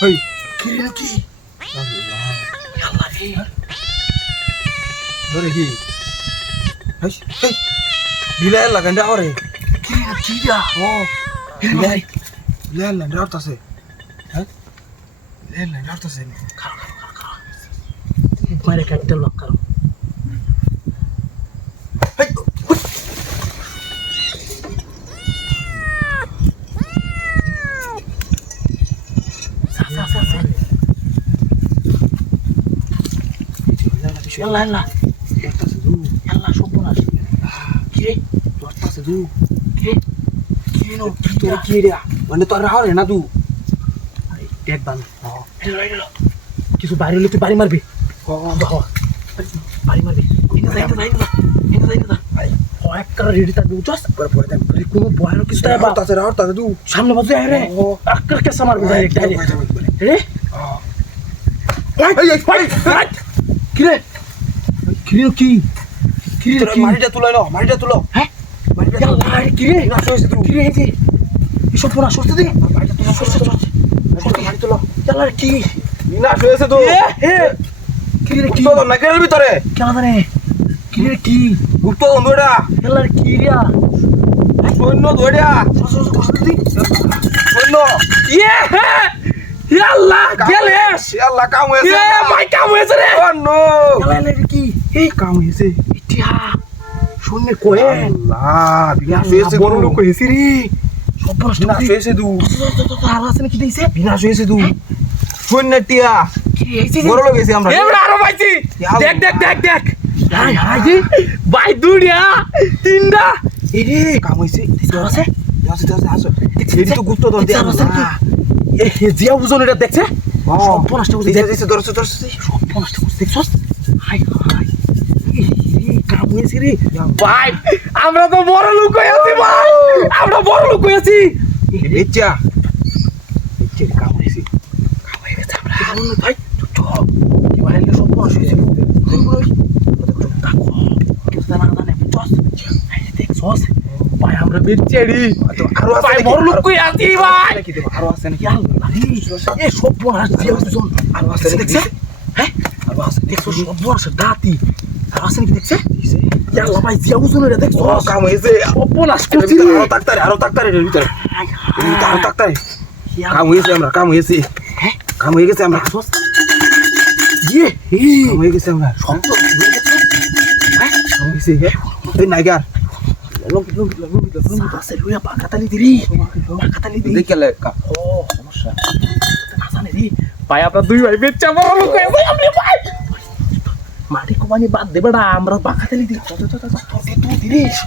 হেই কি রে কি আল্লাহ রে ধরে কি হেই হেই বিলাই লাগান্ডা ওরে কি রে কি রা ও বিলাই বিলাই লাগান্ডা আছে হ্যাঁ বিলাই লাগান্ডা আছে মারে কাটতে লক করো হেই يلا يلا يلا شوفونا كيري توقف دو كيري كينو তোর কি রে মানে তোর হারে না তুই দেখ বান কিছু বাইরে হলে তুই বাড়ি মারবি বাড়ি মারবি এক কারা রেডি থাকবি বুঝছস পরে থাকবি কোনো বয়ানো কিছু তাই বা তাতে তুই সামনে বাজে আয় রে আক্কার কেসা মারবি ডাইরেক্ট রে কিরে কিরে কি কিরে কি মারিটা তুলো হ্যাঁ কিরে কিরে এই যে এসব পড়া সরতে দে মারি তুলো চল কি না শুয়েছে তো কিরে কি তো নাকের ভিতরে কেন জানে কিরে কি গুপ্ত বন্ধুটা চল কি রিয়া সৈন্য ধরিয়া সৈন্য ইয়ে ইয়াল্লাহ গেলেস আল্লাহ কাম হয়েছে এ ভাই কাম হয়েছে রে নো চলে কি এই কাম হয়েছে ইটিয়া শুনে কয়ে আল্লাহ বিনা শুয়েছে বড় লোক হয়েছে রে সব বিনা শুয়েছে তু আর আছে নাকি দিছে বিনা শুয়েছে তু সৈন্য টিয়া কি হইছে বড় লোক হয়েছে আমরা এবার আরো পাইছি দেখ হাই হাই জি ভাই দুড়িয়া তিনটা এরে কাম হয়েছে আছে আসো এটি তো গুপ্ত দল দিয়া এ জিয়া বুঝন এটা দেখছে সব পনাশটা বুঝি দিছে ধরছে সব পনাশটা বুঝি দেখছস হাই হাই কাম হয়েছে রে ভাই আমরা তো বড় লোক হয়েছি ভাই আমরা বড় লোক হয়েছি বেচা কাম হয়েছে কাম হয়ে গেছে আমরা ভাই চুপ কি ভাই সব পনাশ হয়েছে দেখছস ভাই আমরা বেচেরি আরো আছে ভাই বড় লোক কই আছি ভাই কি দেব আরো আছে নাকি এ সব পনাশ দিয়ে দুজন আরো আছে দেখছে হ্যাঁ আরো আছে দেখছো সব পনাশ দাঁতি আর আছে নাকি দেখছে ইয়াল্লা ভাই জিয়া বুঝুন এটা দেখছো কাম হয়েছে সব পনাশ করছি আরো তাকতারে এর ভিতরে আরো তাকতারে কাম হয়েছে আমরা কাম হয়েছে হ্যাঁ কাম হয়ে গেছে আমরা ইয়ে কাম হয়ে গেছে আমরা সব কাম হয়েছে এই নাইগার আছে লুয়া বাকাতালি দিরি বাকাতালি দিরি দেখলে ও সমস্যা না জানে রে ভাই আপনার দুই ভাই বেচ্চা বড় লোক হয়ে ভাই আপনি ভাই মাটি কোমানি বাদ দেবে না আমরা বাকাতালি দিই তুই দিরিস